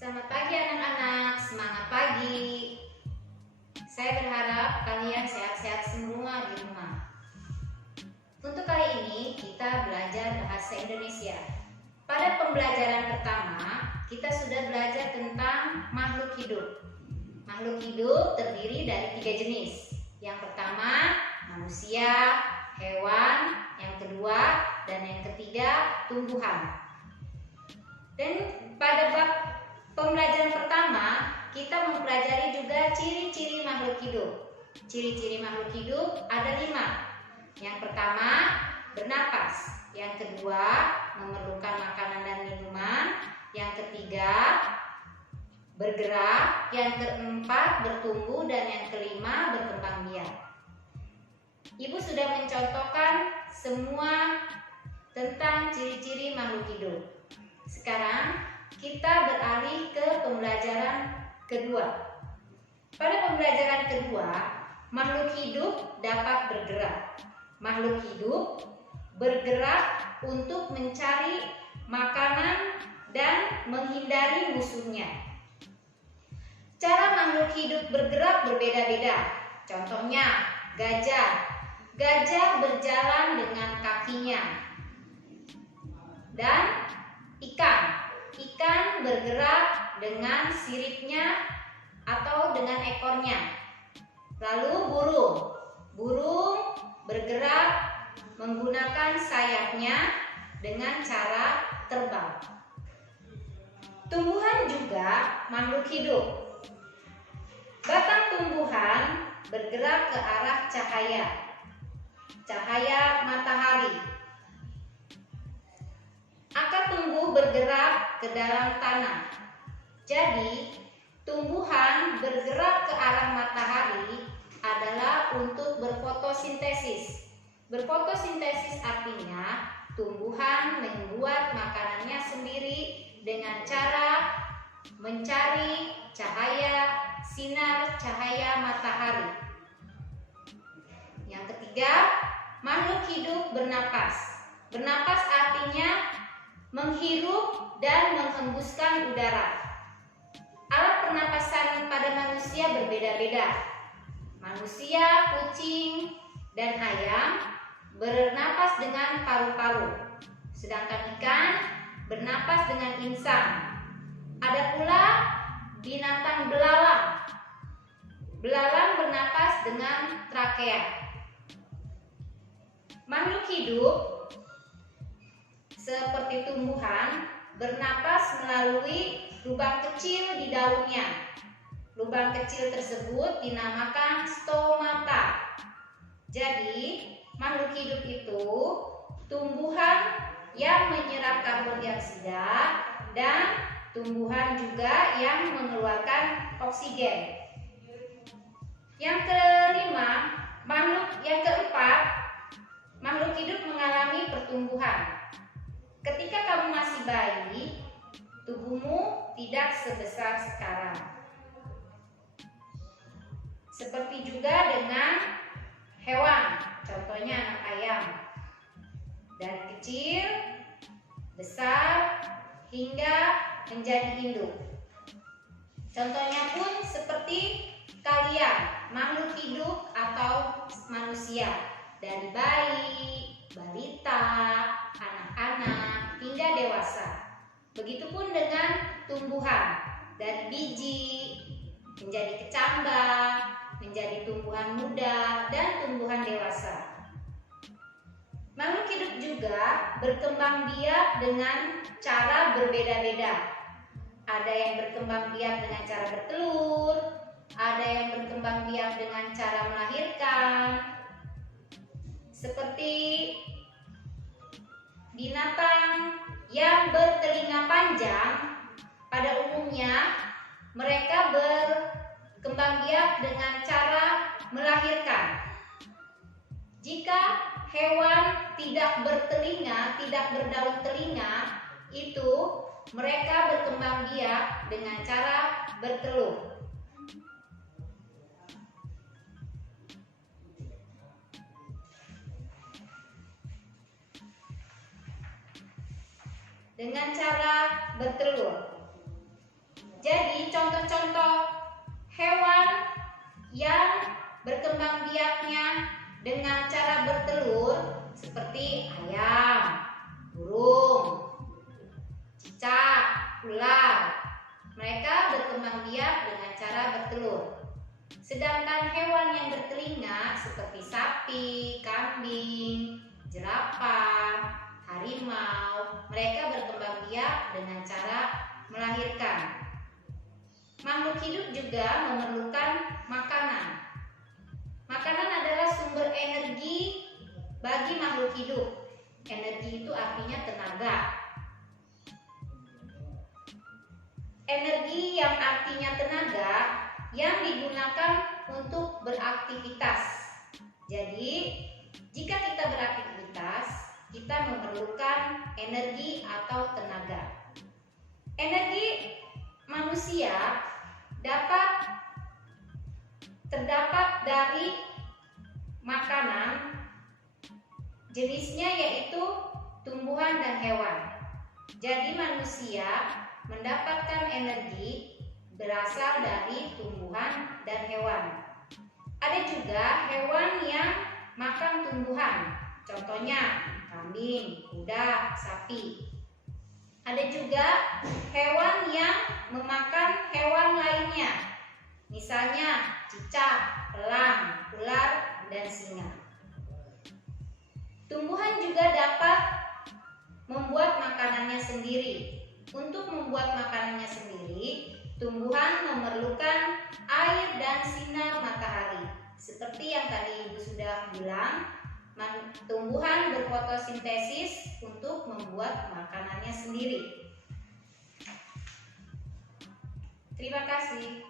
Selamat pagi anak-anak, semangat pagi. Saya berharap kalian sehat-sehat semua di rumah. Untuk kali ini kita belajar bahasa Indonesia. Pada pembelajaran pertama, kita sudah belajar tentang makhluk hidup. Makhluk hidup terdiri dari 3 jenis. Yang pertama, manusia, hewan, yang kedua, dan yang ketiga, tumbuhan. Dan pada bab pembelajaran pertama, kita mempelajari juga ciri-ciri makhluk hidup. Ciri-ciri makhluk hidup ada 5. Yang pertama, bernapas. Yang kedua, memerlukan makanan dan minuman. Yang ketiga, bergerak. Yang keempat, bertumbuh. Dan yang kelima, berkembang biak. Ibu sudah mencontohkan semua tentang ciri-ciri makhluk hidup. Sekarang kita beralih ke pembelajaran kedua. Pada pembelajaran kedua, makhluk hidup dapat bergerak. Makhluk hidup bergerak untuk mencari makanan dan menghindari musuhnya. Cara makhluk hidup bergerak berbeda-beda. Contohnya, gajah. Gajah berjalan dengan kakinya. Dan ikan bergerak dengan siripnya atau dengan ekornya. Lalu burung bergerak menggunakan sayapnya dengan cara terbang. Tumbuhan juga makhluk hidup. Batang tumbuhan bergerak ke arah cahaya matahari. Akar tumbuh bergerak ke dalam tanah. Jadi, tumbuhan bergerak ke arah matahari adalah untuk berfotosintesis. Berfotosintesis artinya tumbuhan membuat makanannya sendiri dengan cara mencari sinar cahaya matahari. Yang ketiga, makhluk hidup bernapas. Bernapas artinya menghirup dan menghembuskan udara. Alat pernapasan pada manusia berbeda-beda. Manusia, kucing, dan ayam bernapas dengan paru-paru. Sedangkan ikan bernapas dengan insang. Ada pula binatang belalang. Belalang bernapas dengan trakea. Makhluk hidup seperti tumbuhan bernapas melalui lubang kecil di daunnya. Lubang kecil tersebut dinamakan stomata. Jadi, makhluk hidup itu tumbuhan yang menyerap karbon dioksida dan tumbuhan juga yang mengeluarkan oksigen. Yang keempat, makhluk hidup mengalami pertumbuhan. Ketika kamu masih bayi, tubuhmu tidak sebesar sekarang. Seperti juga dengan hewan, contohnya anak ayam. Dari kecil, besar, hingga menjadi induk. Contohnya pun seperti kalian, makhluk hidup atau manusia. Dari bayi, balita, anak-anak, hingga dewasa. Begitupun dengan tumbuhan, dari biji menjadi kecambah, menjadi tumbuhan muda, dan tumbuhan dewasa. Makhluk hidup juga berkembang biak dengan cara berbeda-beda. Ada yang berkembang biak dengan cara bertelur, ada yang berkembang biak dengan cara melahirkan. Seperti binatang yang bertelinga panjang, pada umumnya mereka berkembang biak dengan cara melahirkan. Jika hewan tidak bertelinga, tidak berdaun telinga, itu mereka berkembang biak dengan cara bertelur. Dengan cara bertelur. Jadi contoh-contoh hewan yang berkembang biaknya dengan cara bertelur seperti ayam, burung, cicak, ular. Mereka berkembang biak dengan cara bertelur. Sedangkan hewan yang bertelinga seperti sapi, kambing, jerapah, harimau, mereka berkembang biak dengan cara melahirkan. Makhluk hidup juga memerlukan makanan. Makanan adalah sumber energi bagi makhluk hidup. Energi itu artinya tenaga. Energi yang artinya tenaga yang digunakan untuk beraktivitas. Jadi, jika kita beraktivitas, kita memerlukan energi atau tenaga. Energi manusia terdapat dari makanan, jenisnya yaitu tumbuhan dan hewan. Jadi manusia mendapatkan energi berasal dari tumbuhan dan hewan. Ada juga hewan yang makan tumbuhan, contohnya kambing, kuda, sapi. Ada juga hewan yang memakan hewan lainnya, misalnya cicak, elang, ular, dan singa. Tumbuhan juga dapat membuat makanannya sendiri. Untuk membuat makanannya sendiri, tumbuhan memerlukan air dan sinar matahari. Seperti yang tadi Ibu sudah bilang, tumbuhan berfotosintesis untuk membuat makanannya sendiri. Terima kasih.